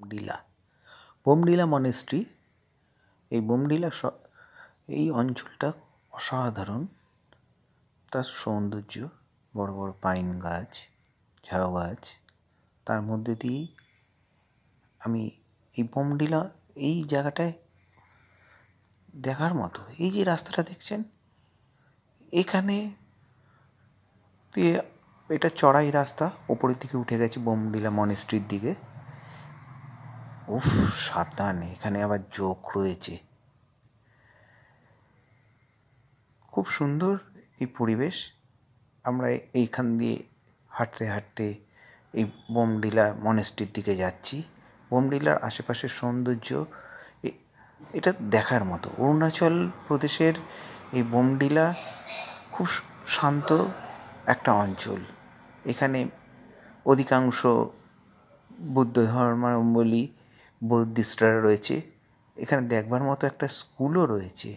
Bomdila Bomdila monastery. এই বোমডিলা এই অঞ্চলটা অসাধারণ। তার সৌন্দর্য, বড় বড় পাইন গাছ, ঝাউ গাছ, তার মধ্যে দিয়েই আমি এই বোমডিলা এই জায়গাটায় দেখার মতো। এই যে রাস্তাটা দেখছেন, এখানে দিয়ে এটা চড়াই রাস্তা, ওপরের দিকে উঠে গেছে বোমডিলা মনেস্ট্রির দিকে। উফ, সাবধান, এখানে আবার জোক রয়েছে। খুব সুন্দর এই পরিবেশ। আমরা এইখান দিয়ে হাঁটতে হাঁটতে এই বোমডিলা মনেস্ট্রির দিকে যাচ্ছি। বোমডিলার আশেপাশের সৌন্দর্য এটা দেখার মতো। অরুণাচল প্রদেশের এই বোমডিলা খুব শান্ত একটা অঞ্চল। এখানে অধিকাংশ বুদ্ধ ধর্মাবলম্বী বুদ্ধিস্টরা রয়েছে। এখানে দেখবার মতো একটা স্কুলও রয়েছে।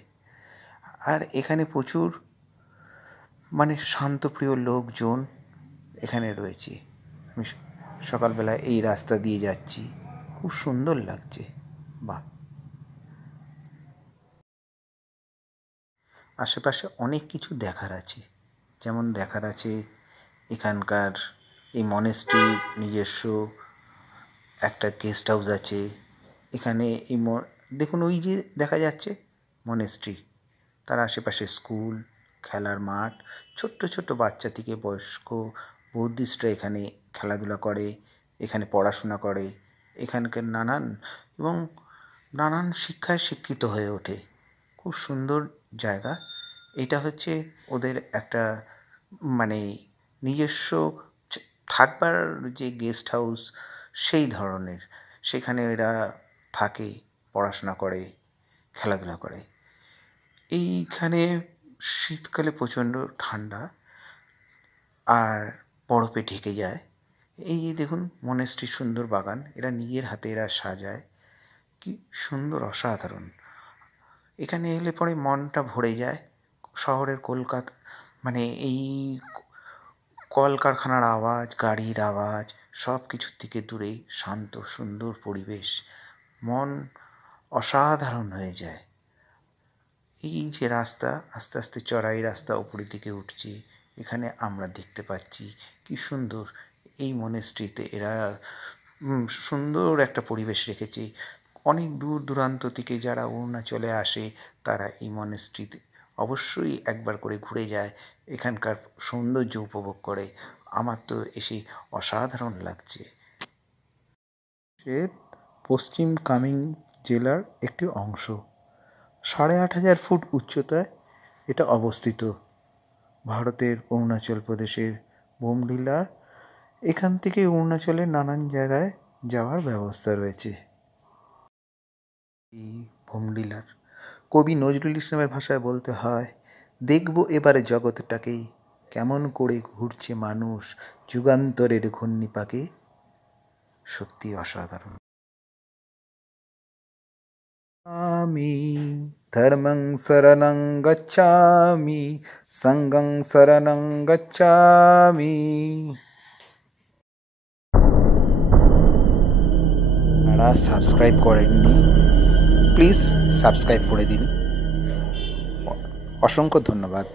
আর এখানে প্রচুর শান্তপ্রিয় লোকজন এখানে রয়েছে। আমি সকালবেলা এই রাস্তা দিয়ে যাচ্ছি, খুব সুন্দর লাগছে। বাহ! আশেপাশে অনেক কিছু দেখার আছে। যেমন দেখার আছে এখানকার এই মনেস্ট্রির নিজস্ব একটা গেস্ট হাউস আছে। এখানে এই দেখুন, ওই যে দেখা যাচ্ছে মনেস্ট্রি, তার আশেপাশে স্কুল, খেলার মাঠ, ছোট্ট ছোট্ট বাচ্চা থেকে বয়স্ক বুদ্ধিস্টরা এখানে খেলাধুলা করে, এখানে পড়াশোনা করে, এখানকার নানান শিক্ষায় শিক্ষিত হয়ে ওঠে। খুব সুন্দর জায়গা। এটা হচ্ছে ওদের একটা নিজস্ব থাকবার যে গেস্ট হাউস, সেই ধরনের। সেখানে এরা থাকে, পড়াশোনা করে, খেলাধুলা করে। এইখানে শীতকালে প্রচণ্ড ঠান্ডা আর বরফে ঢেকে যায়। এই যে দেখুন মনেস্ট্রির সুন্দর বাগান, এরা নিজের হাতে এরা সাজায়। কি সুন্দর, অসাধারণ। এখানে এলে পরে মনটা ভরে যায়। শহরের কলকাতা এই কলকারখানার আওয়াজ, গাড়ির আওয়াজ, সব কিছুর থেকে দূরে শান্ত সুন্দর পরিবেশ, মন অসাধারণ হয়ে যায়। এই যে রাস্তা, আস্তে আস্তে চড়াই রাস্তা উপরের দিকে উঠছে, এখানে আমরা দেখতে পাচ্ছি কি সুন্দর এই মনেস্ট্রিতে এরা সুন্দর একটা পরিবেশ রেখেছে। অনেক দূর দূরান্ত থেকে যারা অরুণাচলে আসে, তারা এই মনেস্ট্রিতে অবশ্যই একবার করে ঘুরে যায়, এখানকার সৌন্দর্য উপভোগ করে। আমার তো এসে অসাধারণ লাগছে। পশ্চিম কামেং জেলার একটি অংশ, ৮৫০০ ফুট উচ্চতায় এটা অবস্থিত, ভারতের অরুণাচল প্রদেশের বোমডিলা। এখান থেকে অরুণাচলের নানান জায়গায় যাওয়ার ব্যবস্থা রয়েছে। এই বোমডিলার কবি নজরুল ইসলামের ভাষায় বলতে হয়, দেখব এবারে জগৎটাকে, কেমন করে ঘুরছে মানুষ যুগান্তরের ঘূর্ণিপাকে। সত্যি অসাধারণ। আমি ধর্মং শরণং গচ্ছামি, সংঘং শরণং গচ্ছামি। যারা সাবস্ক্রাইব করেননি, প্লিজ সাবস্ক্রাইব করে দিন। অসংখ্য ধন্যবাদ।